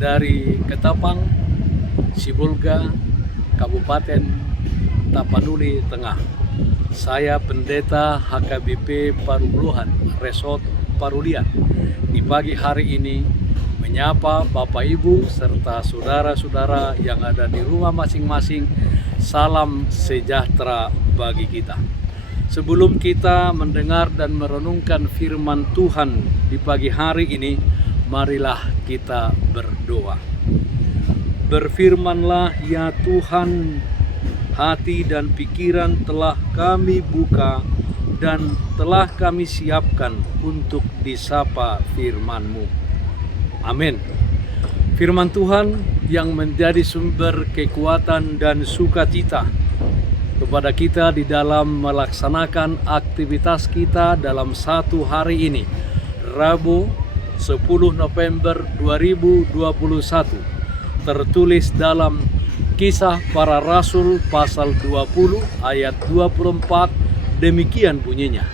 dari Ketapang, Sibolga, Kabupaten Tapanuli Tengah. Saya Pendeta HKBP Paruluhan Resort Parulian. Di pagi hari ini menyapa Bapak Ibu serta saudara-saudara yang ada di rumah masing-masing. Salam sejahtera bagi kita. Sebelum kita mendengar dan merenungkan firman Tuhan di pagi hari ini, marilah kita berdoa. Berfirmanlah ya Tuhan, hati dan pikiran telah kami buka dan telah kami siapkan untuk disapa firman-Mu. Amin. Firman Tuhan yang menjadi sumber kekuatan dan sukacita kepada kita di dalam melaksanakan aktivitas kita dalam satu hari ini, Rabu 10 November 2021, tertulis dalam Kisah Para Rasul pasal 20 ayat 24, demikian bunyinya.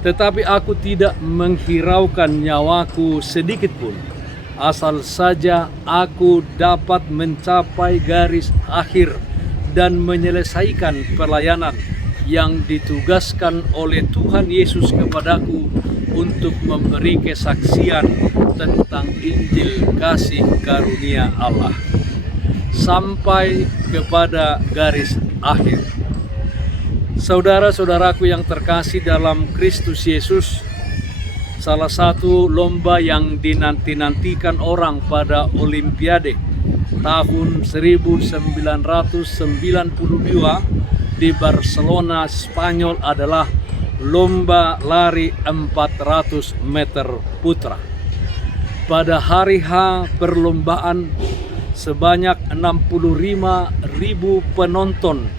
Tetapi aku tidak menghiraukan nyawaku sedikit pun, asal saja aku dapat mencapai garis akhir dan menyelesaikan pelayanan yang ditugaskan oleh Tuhan Yesus kepadaku untuk memberi kesaksian tentang Injil kasih karunia Allah sampai kepada garis akhir. Saudara-saudaraku yang terkasih dalam Kristus Yesus, salah satu lomba yang dinanti-nantikan orang pada Olimpiade tahun 1992 di Barcelona, Spanyol adalah lomba lari 400 meter putra. Pada hari H perlombaan, sebanyak 65.000 penonton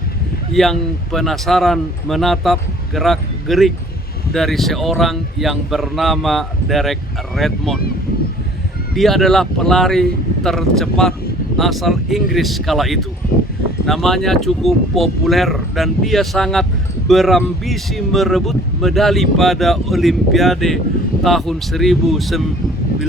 yang penasaran menatap gerak-gerik dari seorang yang bernama Derek Redmond. Dia adalah pelari tercepat asal Inggris kala itu. Namanya cukup populer dan dia sangat berambisi merebut medali pada Olimpiade tahun 1992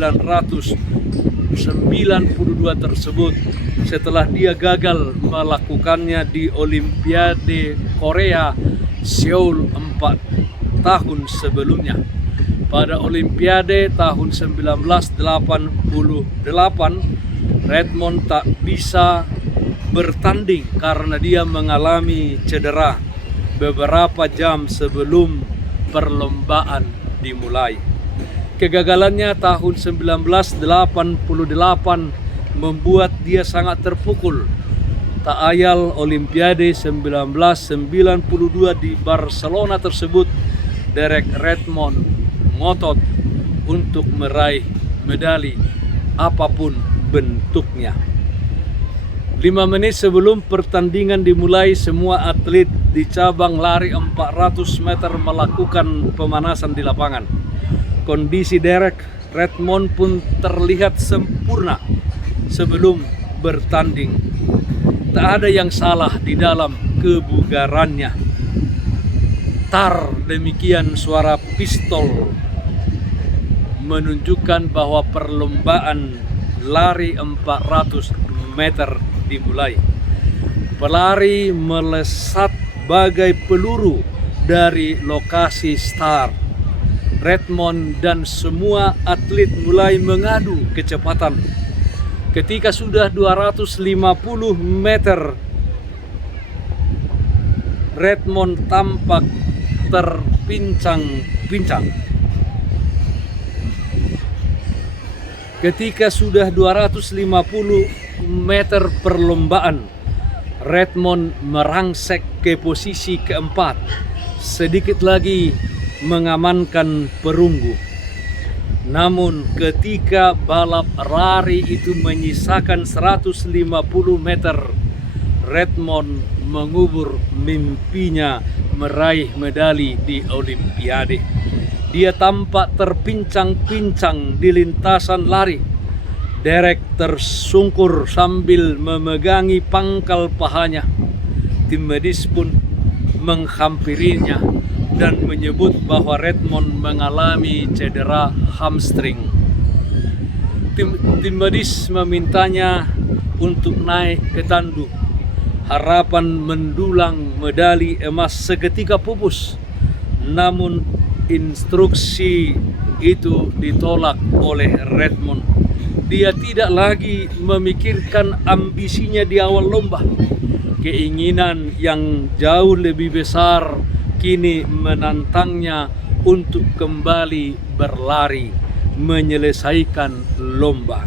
tersebut, setelah dia gagal melakukannya di Olimpiade Korea Seoul 4 tahun sebelumnya. Pada Olimpiade tahun 1988, Redmond tak bisa bertanding karena dia mengalami cedera beberapa jam sebelum perlombaan dimulai. Kegagalannya tahun 1988 membuat dia sangat terpukul. Tak ayal Olimpiade 1992 di Barcelona tersebut, Derek Redmond ngotot untuk meraih medali apapun bentuknya. 5 menit sebelum pertandingan dimulai, semua atlet di cabang lari 400 meter melakukan pemanasan di lapangan. Kondisi Derek Redmond pun terlihat sempurna sebelum bertanding. Tak ada yang salah di dalam kebugarannya. Tar, demikian suara pistol menunjukkan bahwa perlombaan lari 400 meter dimulai. Pelari melesat bagai peluru dari lokasi start. Redmond dan semua atlet mulai mengadu kecepatan. Ketika sudah 250 meter, Redmond tampak terpincang-pincang. Ketika sudah 250 meter perlombaan, Redmond merangsek ke posisi keempat, sedikit lagi mengamankan perunggu. Namun ketika balap lari itu menyisakan 150 meter, Redmond mengubur mimpinya meraih medali di Olimpiade. Dia tampak terpincang-pincang di lintasan lari. Derek tersungkur sambil memegangi pangkal pahanya. Tim medis pun menghampirinya dan menyebut bahwa Redmond mengalami cedera hamstring. tim medis memintanya untuk naik ke tandu. Harapan mendulang medali emas seketika pupus. Namun instruksi itu ditolak oleh Redmond. Dia tidak lagi memikirkan ambisinya di awal lomba. Keinginan yang jauh lebih besar kini menantangnya untuk kembali berlari, menyelesaikan lomba.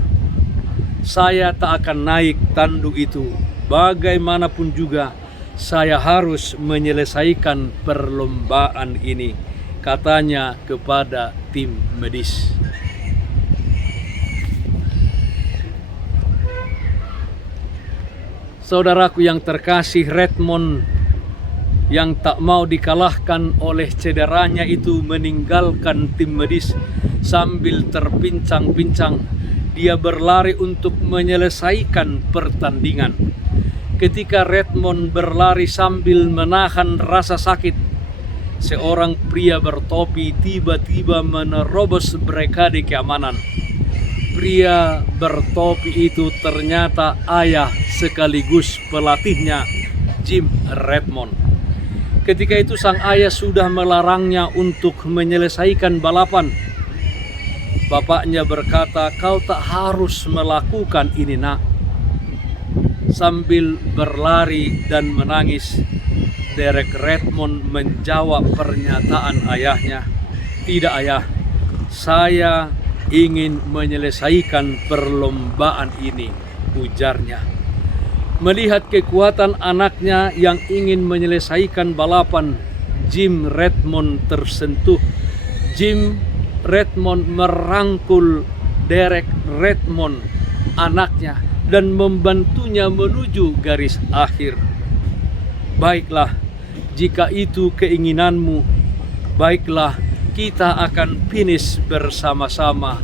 Saya tak akan naik tandu itu. Bagaimanapun juga, saya harus menyelesaikan perlombaan ini, katanya kepada tim medis. Saudaraku yang terkasih, Redmond yang tak mau dikalahkan oleh cederanya itu meninggalkan tim medis sambil terpincang-pincang. Dia berlari untuk menyelesaikan pertandingan. Ketika Redmond berlari sambil menahan rasa sakit, seorang pria bertopi tiba-tiba menerobos barikade keamanan. Pria bertopi itu ternyata ayah sekaligus pelatihnya, Jim Redmond. Ketika itu sang ayah sudah melarangnya untuk menyelesaikan balapan. Bapaknya berkata, "Kau tak harus melakukan ini, nak." Sambil berlari dan menangis, Derek Redmond menjawab pernyataan ayahnya. "Tidak, ayah, saya ingin menyelesaikan perlombaan ini," ujarnya. Melihat kekuatan anaknya yang ingin menyelesaikan balapan, Jim Redmond tersentuh. Jim Redmond merangkul Derek Redmond, anaknya, dan membantunya menuju garis akhir. "Baiklah, jika itu keinginanmu, baiklah, kita akan finish bersama-sama,"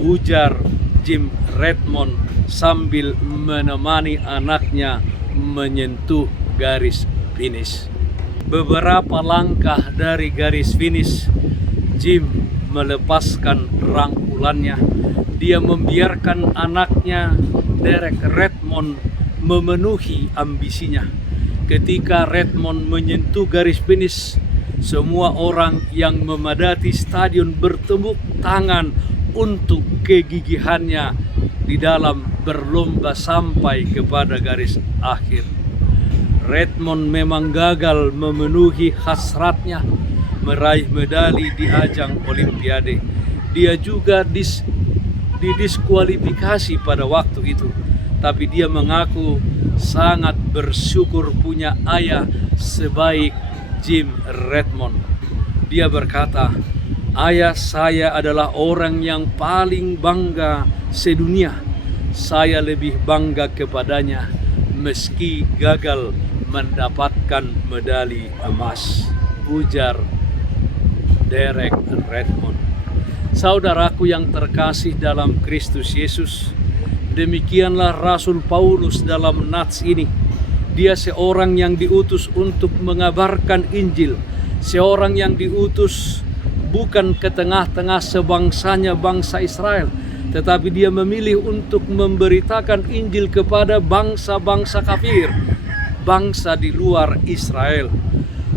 ujar Jim Redmond sambil menemani anaknya menyentuh garis finish. Beberapa langkah dari garis finish, Jim melepaskan rangkulannya. Dia membiarkan anaknya, Derek Redmond, memenuhi ambisinya. Ketika Redmond menyentuh garis finish, semua orang yang memadati stadion bertepuk tangan untuk kegigihannya di dalam berlomba sampai kepada garis akhir. Redmond memang gagal memenuhi hasratnya meraih medali di ajang Olimpiade. Dia juga didiskualifikasi pada waktu itu, tapi dia mengaku sangat bersyukur punya ayah sebaik Jim Redmond. Dia berkata, "Ayah saya adalah orang yang paling bangga sedunia. Saya lebih bangga kepadanya meski gagal mendapatkan medali emas," ujar Derek Redmond. Saudaraku yang terkasih dalam Kristus Yesus, demikianlah Rasul Paulus dalam nats ini. Dia seorang yang diutus untuk mengabarkan Injil, seorang yang diutus bukan ke tengah-tengah sebangsanya bangsa Israel, tetapi dia memilih untuk memberitakan Injil kepada bangsa-bangsa kafir, bangsa di luar Israel.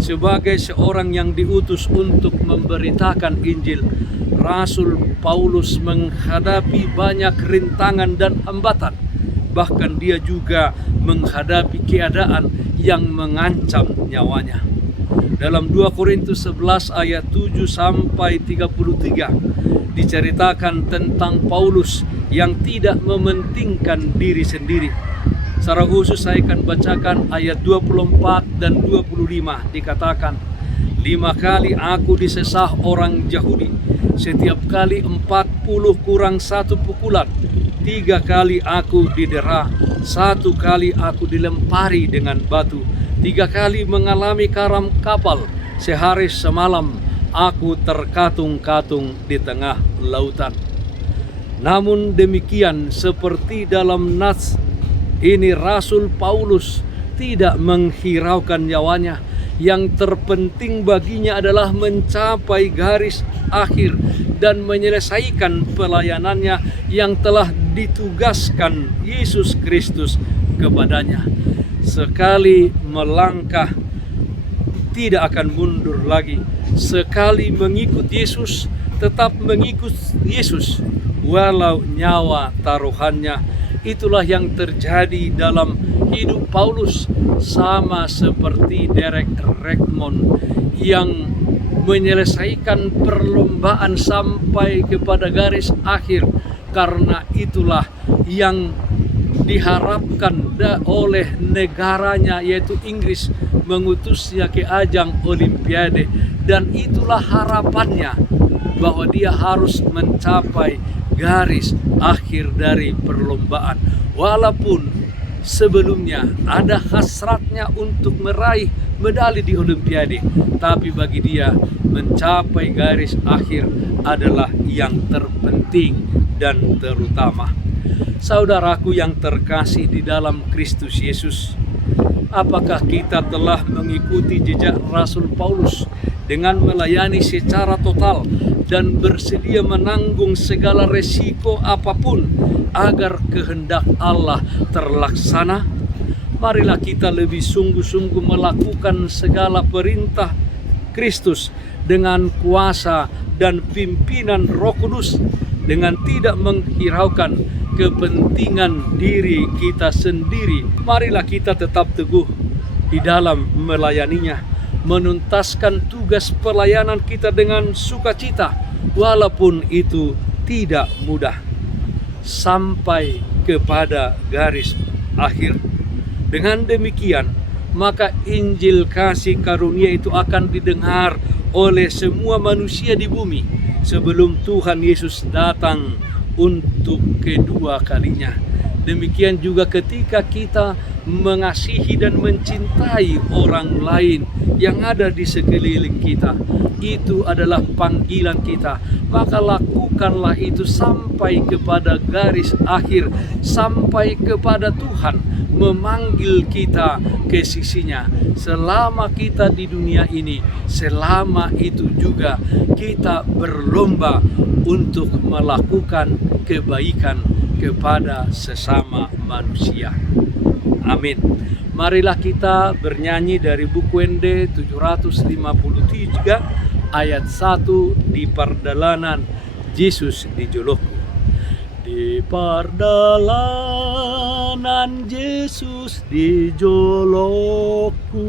Sebagai seorang yang diutus untuk memberitakan Injil, Rasul Paulus menghadapi banyak rintangan dan hambatan. Bahkan dia juga menghadapi keadaan yang mengancam nyawanya. Dalam 2 Korintus 11 ayat 7 sampai 33 diceritakan tentang Paulus yang tidak mementingkan diri sendiri. Secara khusus saya akan bacakan ayat 24 dan 25. Dikatakan, 5 kali aku disesah orang Yahudi, setiap kali 40 kurang 1 pukulan. 3 kali aku didera, 1 kali aku dilempari dengan batu, 3 kali mengalami karam kapal, sehari semalam aku terkatung-katung di tengah lautan. Namun demikian, seperti dalam nats ini, Rasul Paulus tidak menghiraukan nyawanya. Yang terpenting baginya adalah mencapai garis akhir dan menyelesaikan pelayanannya yang telah ditugaskan Yesus Kristus kepadanya. Sekali melangkah, tidak akan mundur lagi. Sekali mengikut Yesus, tetap mengikut Yesus walau nyawa taruhannya. Itulah yang terjadi dalam hidup Paulus, sama seperti Derek Redmond yang menyelesaikan perlombaan sampai kepada garis akhir. Karena itulah yang diharapkan oleh negaranya, yaitu Inggris, mengutusnya ke ajang Olimpiade. Dan itulah harapannya, bahwa dia harus mencapai garis akhir dari perlombaan. Walaupun sebelumnya ada hasratnya untuk meraih medali di Olimpiade, tapi bagi dia mencapai garis akhir adalah yang terpenting dan terutama. Saudaraku yang terkasih di dalam Kristus Yesus, apakah kita telah mengikuti jejak Rasul Paulus dengan melayani secara total dan bersedia menanggung segala resiko apapun agar kehendak Allah terlaksana? Marilah kita lebih sungguh-sungguh melakukan segala perintah Kristus dengan kuasa dan pimpinan Roh Kudus, dengan tidak menghiraukan kepentingan diri kita sendiri. Marilah kita tetap teguh di dalam melayaninya, menuntaskan tugas pelayanan kita dengan sukacita, walaupun itu tidak mudah, sampai kepada garis akhir. Dengan demikian, maka Injil kasih karunia itu akan didengar oleh semua manusia di bumi sebelum Tuhan Yesus datang untuk kedua kalinya. Demikian juga ketika kita mengasihi dan mencintai orang lain yang ada di sekeliling kita, itu adalah panggilan kita. Maka lakukanlah itu sampai kepada garis akhir, sampai kepada Tuhan memanggil kita ke sisinya. Selama kita di dunia ini, selama itu juga kita berlomba untuk melakukan kebaikan kepada sesama manusia. Amin. Marilah kita bernyanyi dari buku ND 753 ayat 1, di pardalanan Yesus dijolokku. Di pardalanan Yesus dijolokku,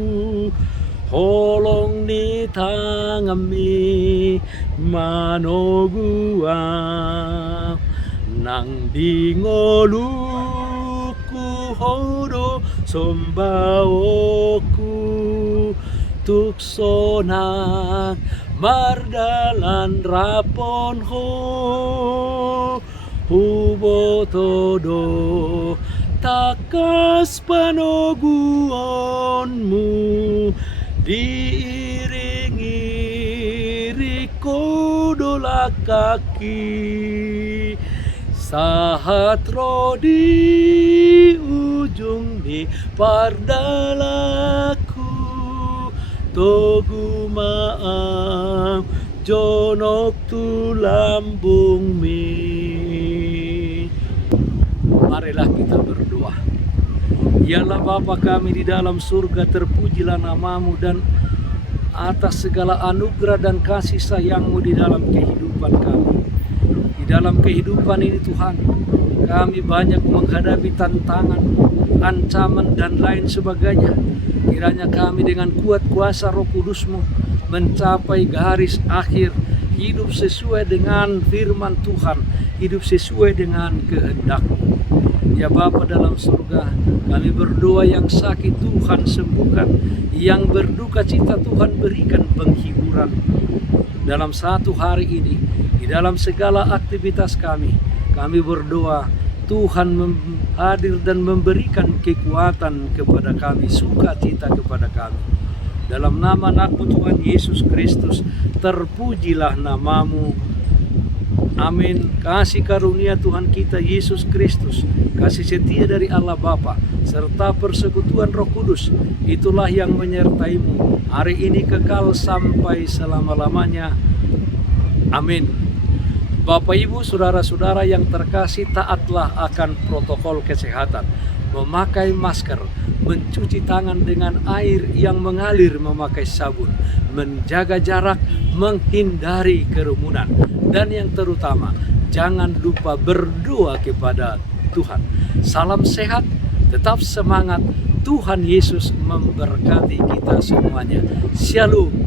holong ni tangami manogua, nang dingoluku hodo sombaoku, tuksonan mardalan rapon ho, hubo todo takas panoguonmu, diiringi kodola kaki, sahat rodi ujung di pardalaku, togu maam jonok tu lambung mi. Marilah kita berdoa. Ya Allah Bapa kami di dalam surga, terpujilah namamu, dan atas segala anugerah dan kasih sayangmu di dalam kehidupan kami. Di dalam kehidupan ini Tuhan, kami banyak menghadapi tantangan, ancaman dan lain sebagainya. Kiranya kami dengan kuat kuasa Roh Kudus-Mu mencapai garis akhir, hidup sesuai dengan firman Tuhan, hidup sesuai dengan kehendak-Mu. Ya Bapa dalam surga, kami berdoa yang sakit Tuhan sembuhkan, yang berduka cita Tuhan berikan penghiburan. Dalam satu hari ini, di dalam segala aktivitas kami berdoa Tuhan hadir dan memberikan kekuatan kepada kami, sukacita kepada kami. Dalam nama Anak-Mu Tuhan Yesus Kristus, terpujilah namamu. Amin. Kasih karunia Tuhan kita Yesus Kristus, kasih setia dari Allah Bapa, serta persekutuan Roh Kudus, itulah yang menyertaimu hari ini kekal sampai selama-lamanya. Amin. Bapak Ibu, saudara-saudara yang terkasih, taatlah akan protokol kesehatan. Memakai masker, mencuci tangan dengan air yang mengalir, memakai sabun, menjaga jarak, menghindari kerumunan. Dan yang terutama, jangan lupa berdoa kepada Tuhan. Salam sehat, tetap semangat. Tuhan Yesus memberkati kita semuanya. Shalom.